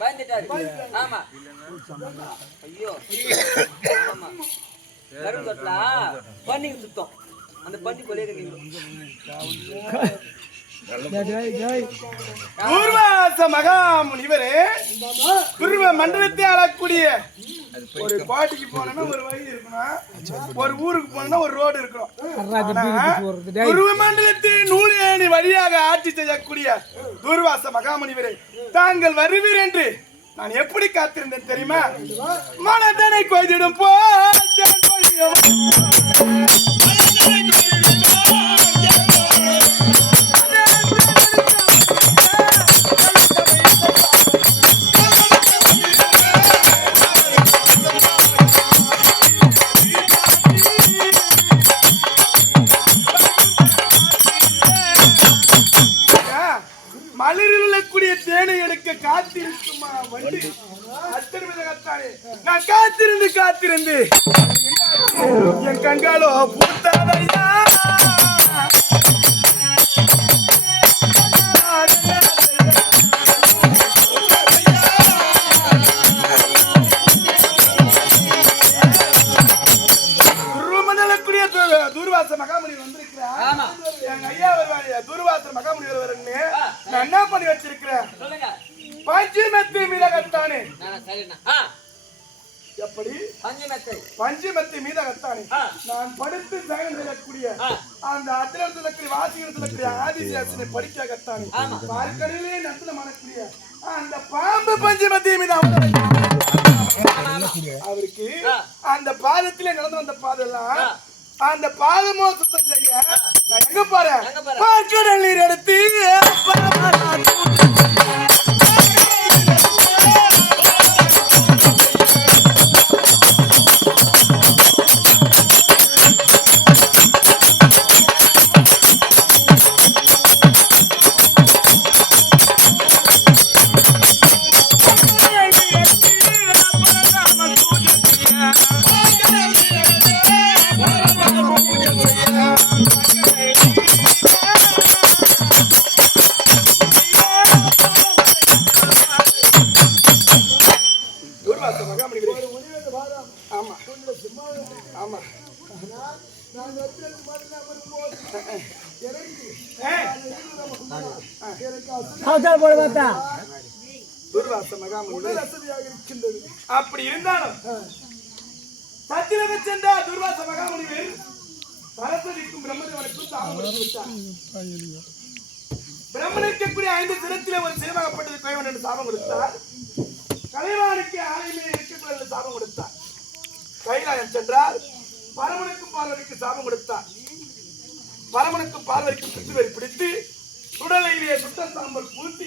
பயந்துட்டாரு. ஆமா. ஐயோ ஆமா கருங்கொட்டா பண்ணிங்க சுத்தம் அந்த பண்ணி கொலைய பூர்வாச மகாமுனிவரே துருவ மண்டலத்தை ஆளக்கூடிய ஒரு பாட்டிக்கு போனா ஒரு வழி இருக்கணும், ஒரு ஊருக்கு போனா ஒரு ரோடு இருக்கணும். துருவ மண்டலத்தின் நூலேணி வழியாக ஆட்சி செய்யக்கூடிய துர்வாச மகாமுனிவரே தாங்கள் வருவீர் என்று நான் எப்படி காத்திருந்தேன் தெரியுமா? மனதனை கொய்திடும் போ மலரில் தேனை எடுக்க காத்திருக்குமா வண்டி அத்தனை நான் காத்திருந்து என் கண்காலோ பூத்தாதையா துர்வாச மகாமுனி வந்திருக்கிறேன். எங்க ஐயா வருவாரு துர்வாச மகாமுனி வருவாருன்னு நான் என்ன பண்ணி வச்சிருக்கிறேன்? பஞ்சமத்தி மீதகத்தானே. எப்படி பஞ்சமத்தி மீதகத்தானே நான் படுத்து சயனம் செய்யக்கூடிய அந்த அத்திரத்தில் வாசிகத்தில் ஆதிசியாசனை படிக்கத்தானே பார்க்கடலே நந்தனமானக்கூடிய அந்த பாம்பு பஞ்சமத்தி மீது அவருக்கு அந்த பாதத்திலே நடந்து வந்த பாதெல்லாம் அந்த பாதமோ சுத்தம் செய்ய நான் எங்க போறேன்? பார்க்கடல் நீர் எடுத்து அப்படி இருந்தாலும் சத்திரத்தை சென்ற துர்வாச மகாமுனிவர் சரஸ்வதிக்கும் பிரம்மதேவனுக்கும் சாபம் கொடுத்து விட்டார். பிரம்மனுக்குரிய 5 சிரத்திலே ஒரு சிரமாகப்பட்டது கைவன் என்று சாபம் கொடுத்தார். கலைவானுக்கு ஆலயமே இருக்கக்கூடாது சாபம் கொடுத்தார். கைலாயம் சென்றார். பரமனுக்கும் பார்வதிக்கு சாபம் கொடுத்தார். பரமனுக்கும் பார்வதிக்கும் சுற்றுவரி பிடித்து சுடலையிலே சுட்ட சாம்பல் பூசி